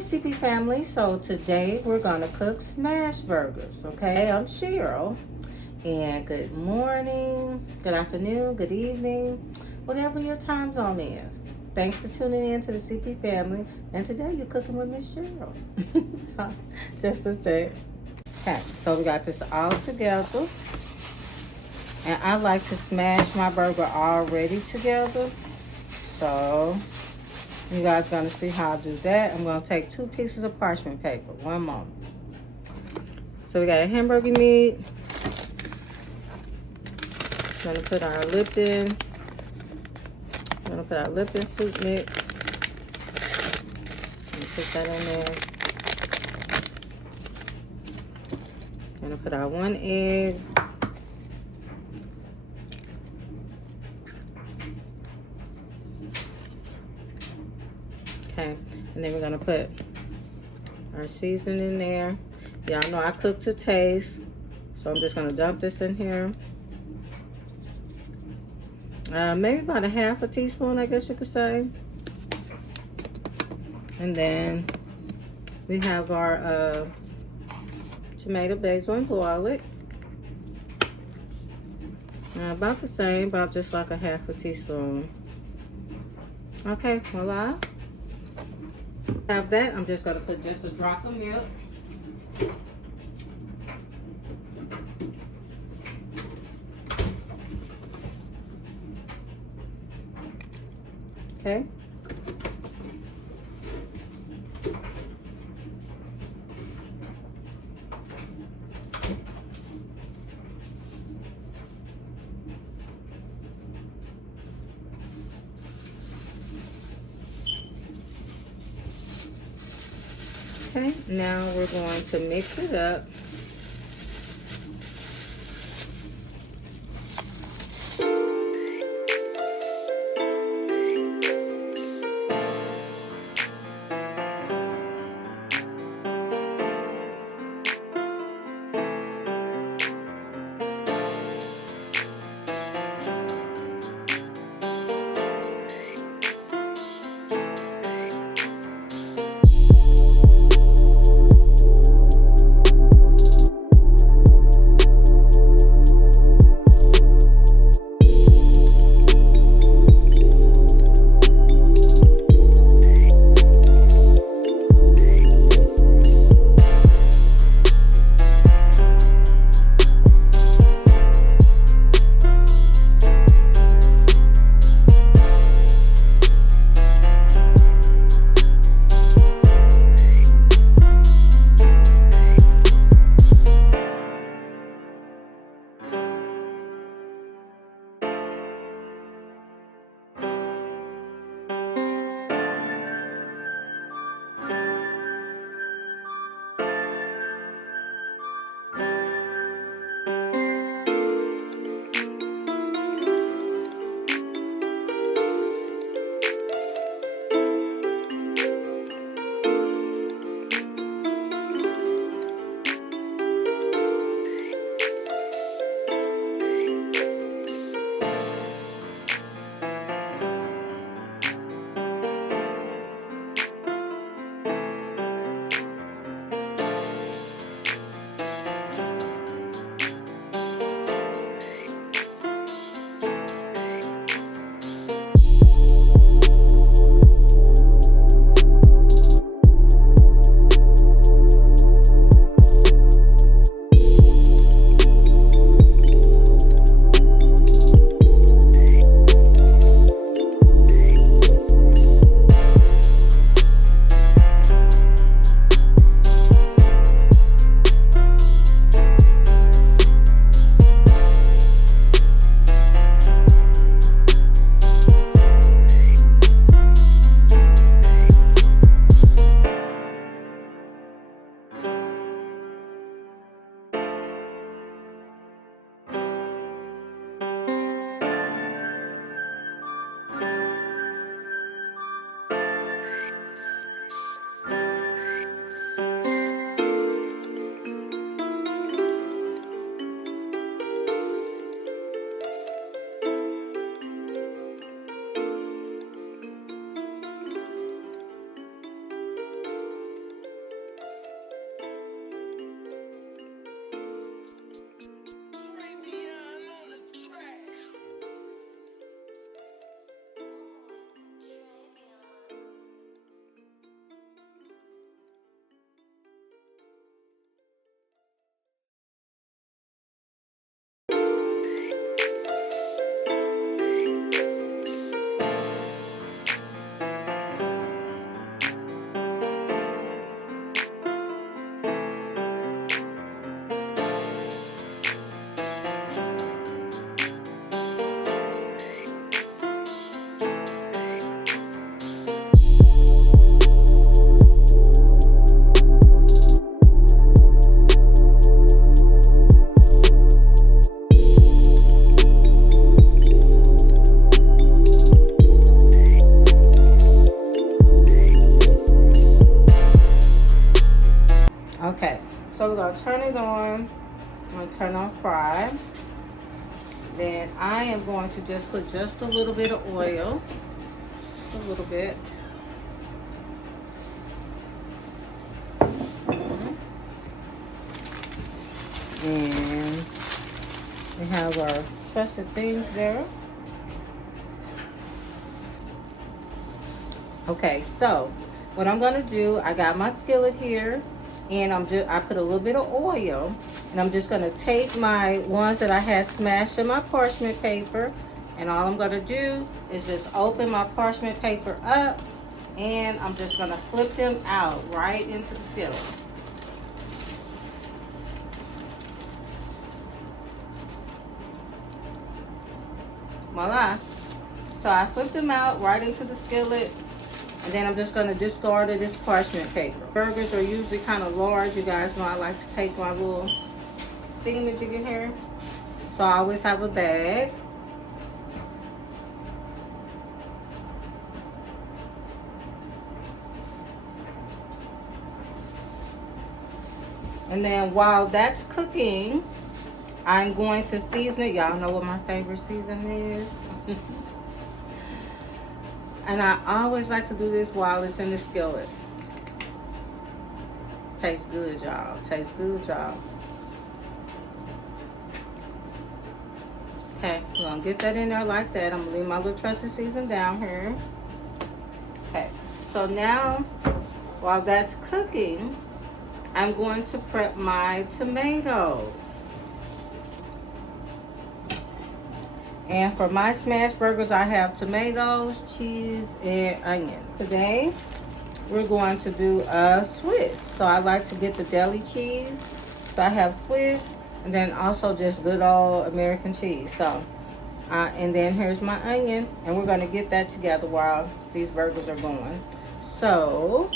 Hi CP family, so today we're gonna cook smash burgers, okay? I'm Cheryl, and good morning, good afternoon, good evening, whatever your time zone is. Thanks for tuning in to the CP family, and today you're cooking with Miss Cheryl. So, just a sec. Okay, so we got this all together, and I like to smash my burger already together, so you guys are gonna see how I do that. I'm gonna take 2 pieces of parchment paper. One moment. So we got a hamburger meat. I'm gonna put our Lipton. I'm gonna put our Lipton soup mix. Put that in there. I'm gonna put our 1 egg. Okay, and then we're gonna put our seasoning in there. Y'all know I cook to taste, so I'm just gonna dump this in here. Maybe about a half a teaspoon, I guess you could say. And then we have our tomato, basil, and garlic. About the same, about just like a half a teaspoon. Okay, voila. Have that. I'm just gonna put just a drop of milk. Okay. Okay, now we're going to mix it up. Okay, so we're gonna turn it on. I'm gonna turn on fry. Then I am going to just put just a little bit of oil, a little bit. And we have our trusted things there. Okay, so what I'm gonna do, I got my skillet here, and I put a little bit of oil, and I'm just gonna take my ones that I had smashed in my parchment paper, and all I'm gonna do is just open my parchment paper up, and I'm just gonna flip them out right into the skillet. Voila. So I flipped them out right into the skillet, and then I'm just going to discard of this parchment paper. Burgers are usually kind of large. You guys know I like to take my little thingamajigger here. So I always have a bag. And then while that's cooking, I'm going to season it. Y'all know what my favorite season is. And I always like to do this while it's in the skillet. Tastes good, y'all. Tastes good, y'all. Okay, we're gonna get that in there like that. I'm gonna leave my little trusted season down here. Okay, so now while that's cooking, I'm going to prep my tomatoes. And for my smash burgers, I have tomatoes, cheese, and onion. Today, we're going to do a Swiss. So I like to get the deli cheese. So I have Swiss, and then also just good old American cheese. So, and then here's my onion, and we're gonna get that together while these burgers are going. So,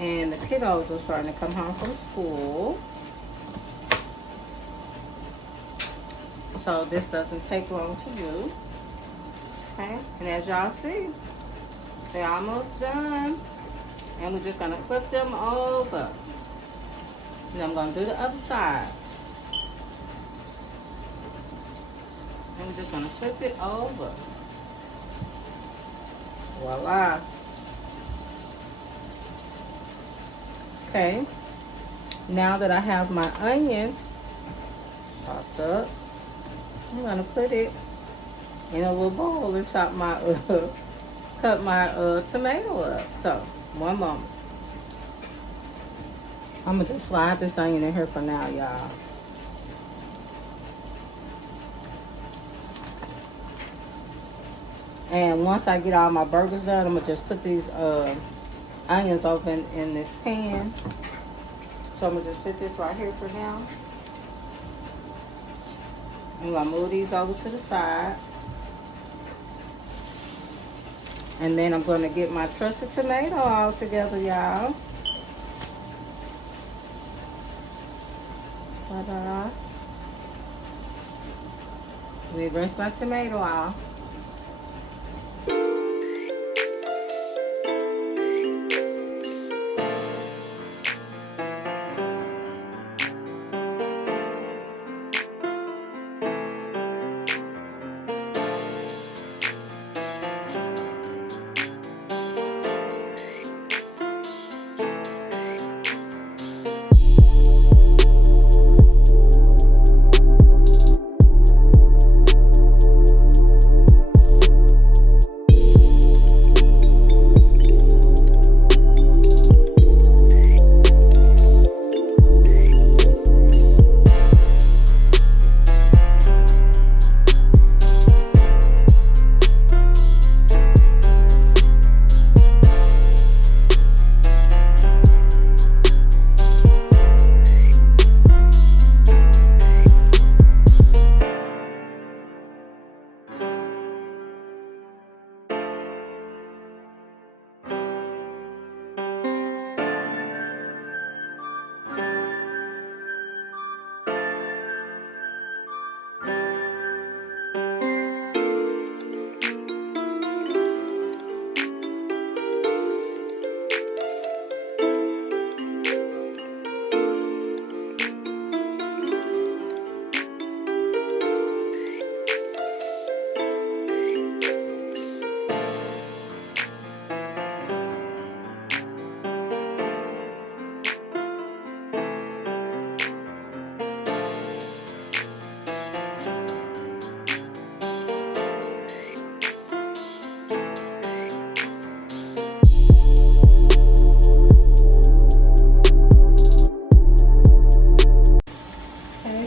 And the kiddos are starting to come home from school. So this doesn't take long to do. Okay, and as y'all see, they're almost done. And we're just gonna flip them over. And I'm gonna do the other side. And we're just gonna flip it over. Voila. Okay, now that I have my onion chopped up, I'm gonna put it in a little bowl and chop my cut my tomato up. So, one moment. I'm gonna just slide this onion in here for now, y'all. And once I get all my burgers done, I'm gonna just put these onions over in this pan. So I'm gonna just set this right here for now. I'm gonna move these over to the side. And then I'm gonna get my trusted tomato all together, y'all. Ta-da. Let me rinse my tomato off.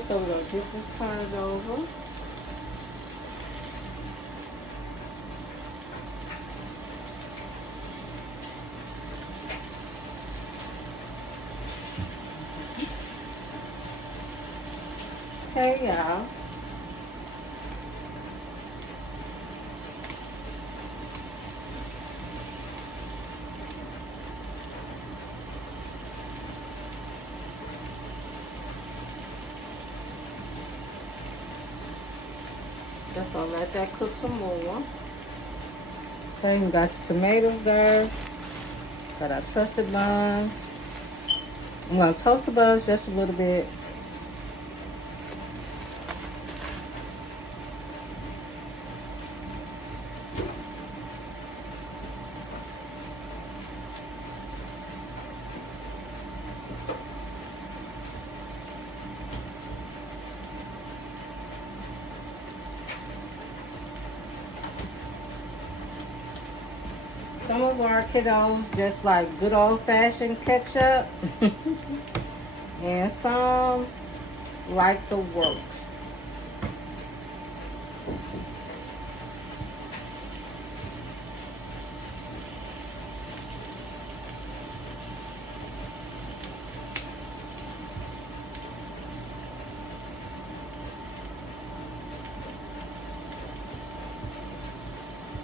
So we're going to get this turned over. Okay, y'all. Just gonna let that cook some more. Okay, you got your tomatoes there. Got our trusted buns. I'm gonna toast the buns just a little bit. Some of our kiddos just like good old-fashioned ketchup. And some like the works.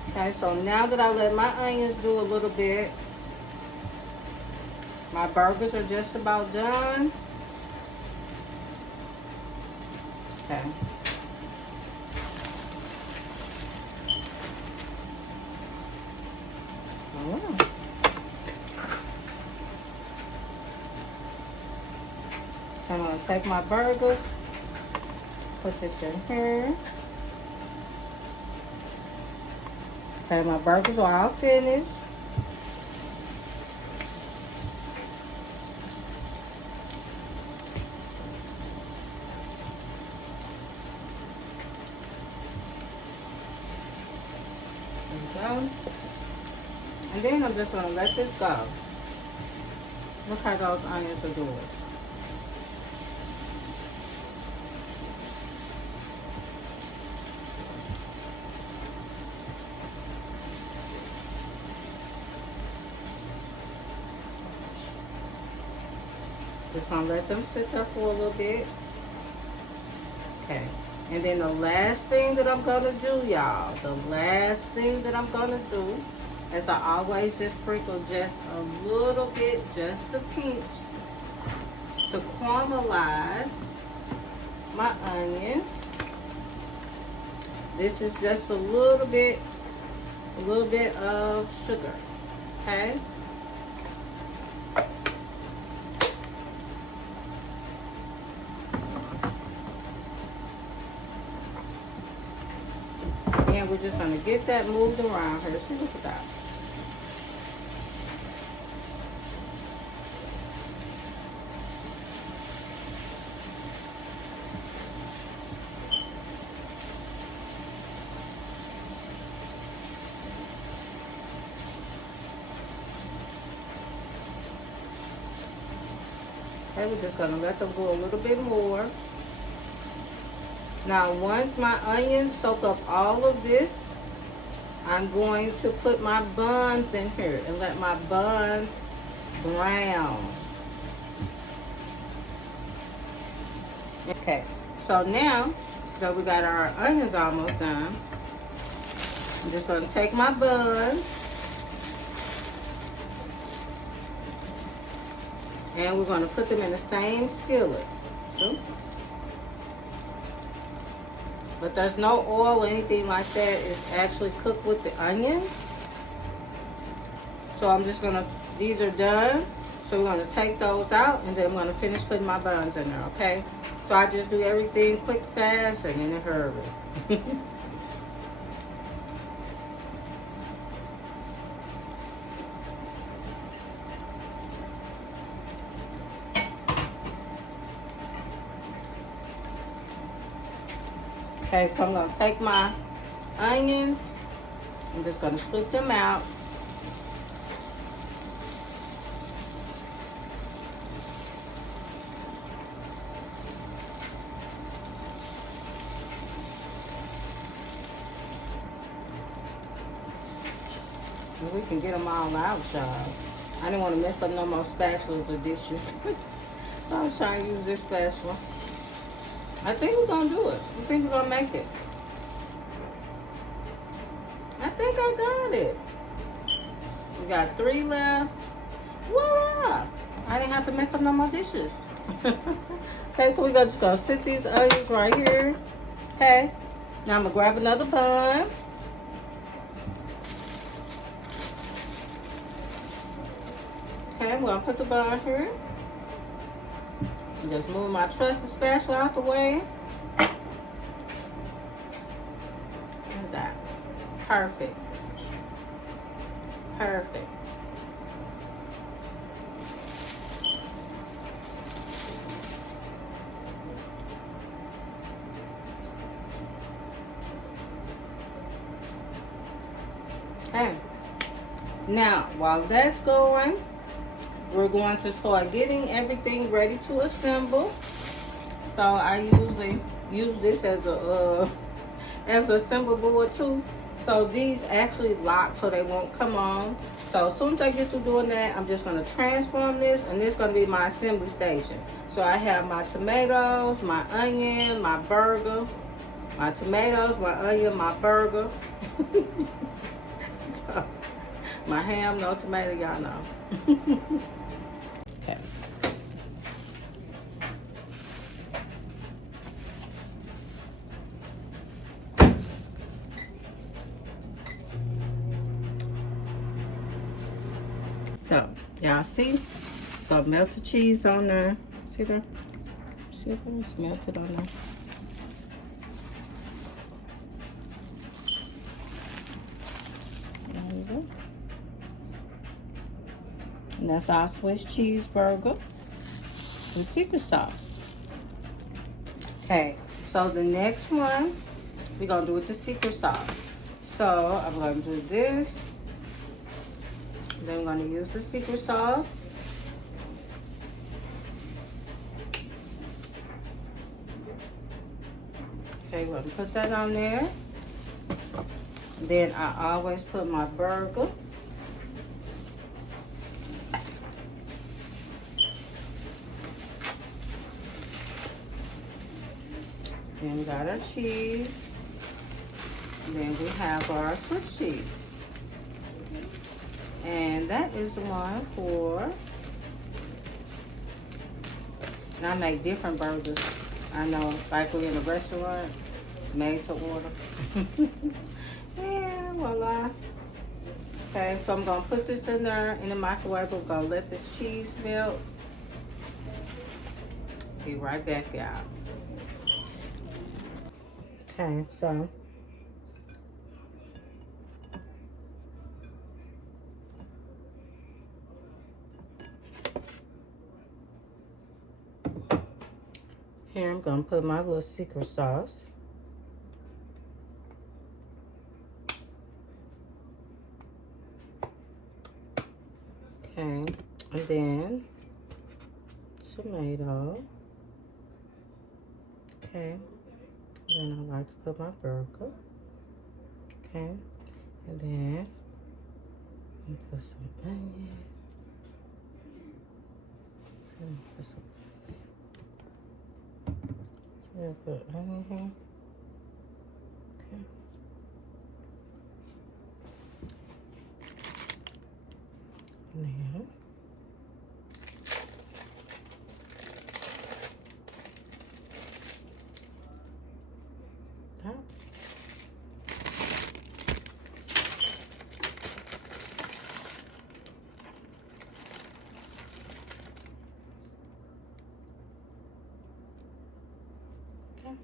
Okay, so now that I let my onions do a little bit, My burgers are just about done. Okay. Oh. I'm gonna take my burgers, put this in here. Okay, my burgers are all finished. There we go. And then I'm just gonna let this go. Look how those onions are doing. Just gonna let them sit there for a little bit. Okay. And then the last thing that I'm gonna do, y'all, the last thing that I'm gonna do is I always just sprinkle just a little bit, just a pinch, to caramelize my onions. This is just a little bit of sugar, okay? And we're just gonna get that moved around here. See, look at that. Okay, we're just gonna let them go a little bit more. Now, once my onions soak up all of this, I'm going to put my buns in here and let my buns brown. Okay, so now that we got our onions almost done, I'm just gonna take my buns and we're gonna put them in the same skillet. So, but there's no oil or anything like that. It's actually cooked with the onions. So I'm just gonna, these are done. So we're gonna take those out and then I'm gonna finish putting my buns in there, okay? So I just do everything quick, fast, and in a hurry. Okay, so I'm gonna take my onions. I'm just gonna split them out. And we can get them all out, y'all. I didn't want to mess up no more spatulas or dishes. So I was trying to use this spatula. I think we're gonna do it. I think we're gonna make it. I think I got it. We got 3 left. Voila! I didn't have to mess up no more dishes. Okay, so we're just gonna sit these onions right here. Okay. Now I'm gonna grab another bun. Okay, I'm gonna put the bun here. Just move my trusty spatula out the way. And that. Perfect. Perfect. Okay. Now, while that's going, we're going to start getting everything ready to assemble. So I usually use this as a assemble board too. So these actually lock so they won't come on. So as soon as I get through doing that, I'm just gonna transform this and this is gonna be my assembly station. So I have my tomatoes, my onion, my burger, my tomatoes, my onion, my burger. So my ham, no tomato, y'all know. Okay. So, y'all see? It's gonna melt the cheese on there. See that? See if it's melted on there. There we go. And that's our Swiss cheeseburger with secret sauce. Okay, so the next one, we're gonna do with the secret sauce. So I'm gonna do this. Then I'm gonna use the secret sauce. Okay, we're gonna put that on there. Then I always put my burger. Then we got our cheese. Then we have our Swiss cheese. And that is the one for, and I make different burgers. I know, like we're in a restaurant, made to order. Yeah, voila. Okay, so I'm gonna put this in there in the microwave. We're gonna let this cheese melt. Be right back, y'all. Okay, so here I'm gonna put my little secret sauce. Okay, and then tomato. Okay, then I like to put my burger. Okay, and then put some onion. And put onion here. Okay. And then that. Okay.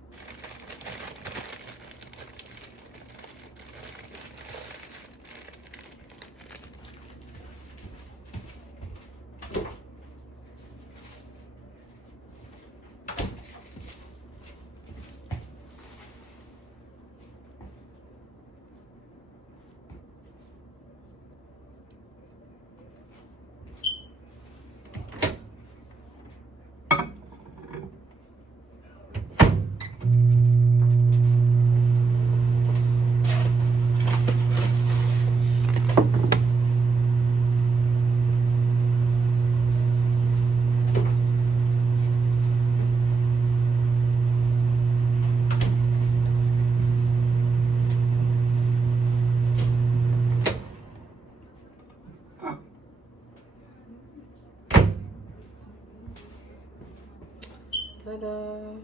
Ta-da.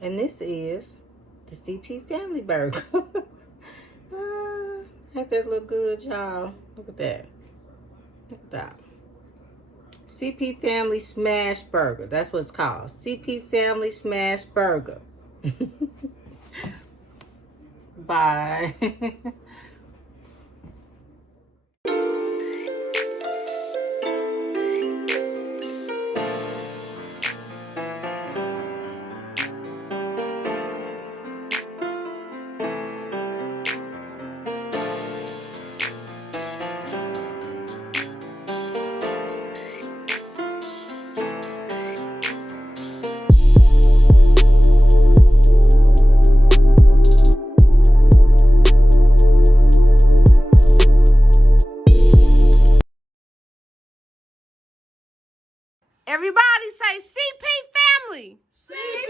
And this is the CP Family Burger. Ain't that look good, y'all? Look at that. Look at that. CP Family Smash Burger. That's what it's called. CP Family Smash Burger. Bye. Everybody say CP Family. CP